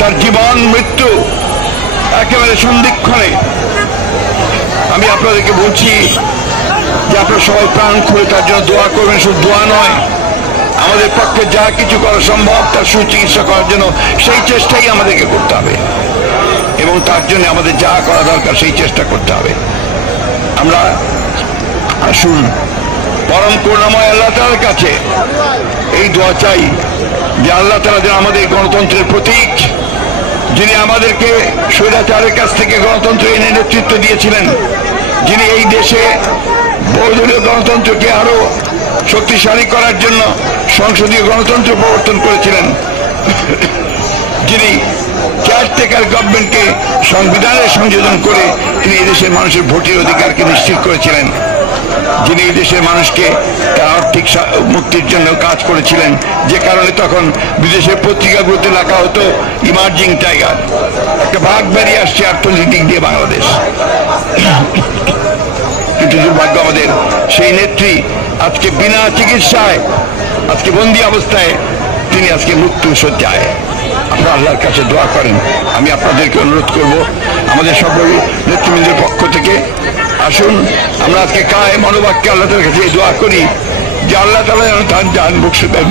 তার জীবন মৃত্যু একেবারে সন্ধিক্ষণে। আমি আপনাদেরকে বলছি যে আপনারা সবাই প্রাণ খুলে তার জন্য দোয়া করবেন। শুধু দোয়া নয়, আমাদের পক্ষে যা কিছু করা সম্ভব তার সুচিকিৎসা করার জন্য সেই চেষ্টাই আমাদেরকে করতে হবে, এবং তার জন্য আমাদের যা করা দরকার সেই চেষ্টা করতে হবে। আমরা আসুন পরম করুণাময় আল্লাহ তাআলার কাছে এই দোয়া চাই যে আল্লাহ তাআলা যেন আমাদের গণতন্ত্রের প্রতীক, যিনি আমাদেরকে স্বৈরাচারের কাছ থেকে গণতন্ত্র এনে নেতৃত্ব দিয়েছিলেন, যিনি এই দেশে বহুদলীয় গণতন্ত্রকে আরো শক্তিশালী করার জন্য সংসদীয় গণতন্ত্র প্রবর্তন করেছিলেন, যিনি কেয়ারটেকার গভর্নমেন্টকে সংবিধানে সংযোজন করে তিনি এই দেশের মানুষের ভোটের অধিকারকে নিশ্চিত করেছিলেন, যিনি এই দেশের মানুষকে তার আর্থিক মুক্তির জন্য কাজ করেছিলেন, যে কারণে তখন বিদেশের পত্রিকাগুলোতে লেখা হতো ইমার্জিং টাইগার, একটা ভাগ বেরিয়ে আসছে অর্থনৈতিক দিয়ে বাংলাদেশ। কিন্তু দুর্ভাগ্য আমাদের সেই নেত্রী আজকে বিনা চিকিৎসায়, আজকে বন্দী অবস্থায় তিনি আজকে মৃত্যু শয্যায়। আপনারা আল্লাহর কাছে দোয়া করেন। আমি আপনাদেরকে অনুরোধ করব, আমাদের সকল নেতৃবৃন্দের পক্ষ থেকে আসুন আমরা আজকে কায় মনোবাক্যে আল্লাহ তাআলার কাছে দোয়া করি যে আল্লাহ তাআলা যেন তার জান বকশে দেন।